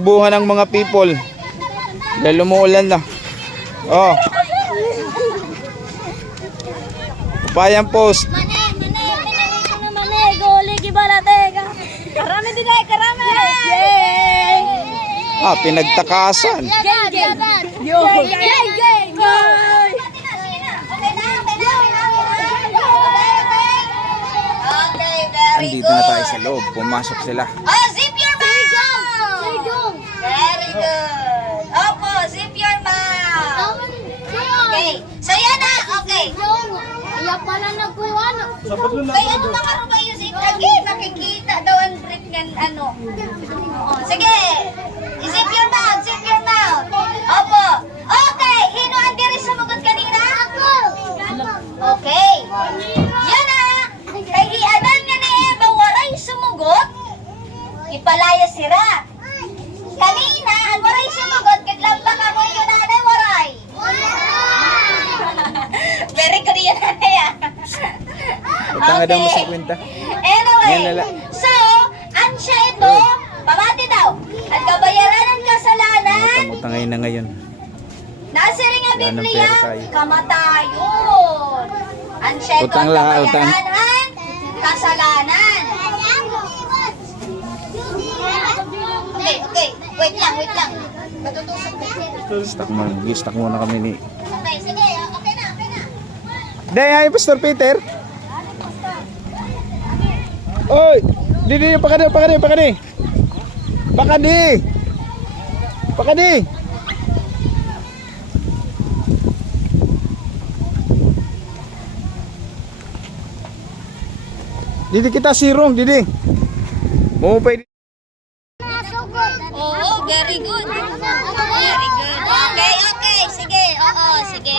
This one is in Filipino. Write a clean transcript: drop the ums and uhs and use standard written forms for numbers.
takbuhan ng mga people. Dahil umuulan na. Oh. Bayan Post. Karami din ay, karami! Yay! Ah, pinagtakasan. Andito na tayo sa loob. Pumasok sila. Oh, zip your mouth! Very good. Opo, zip your mouth. Okay. So yan na. Okay. Kaya ano mga rumayo zip lagi? Makikita daw ang brief ng ano. Sige. Zip your mouth. Zip your mouth. Opo. Okay. Hino ang diri sumugot kanina? Okay. Yan na. Kay hianan nga ni Eva waray sumugot. Ipalaya sira. Kanina, ang waray sumugot, kaglamba ka mo yung nanay waray. Very good yun nanay ah. Utang daw mo sa kwenta. Anyway, so, ansya ito, pamati daw, at kabayaran ng kasalanan, Utang ngayon na ngayon. nasa rin nga Wala nang Biblia, pera tayo. kamatayon. Ansya ito, Utang lang, utang. kabayaran ng kasalanan. Okay, wait lang. Matutusok ko. Stuck muna kami ni... Okay, sige, okay na. Day, ay, Pastor Peter. Oy! Di, Pakadi! Didi kita sirong, Didi. Mau pa Oo, very good. Very good. Okay, sige. Oo, sige.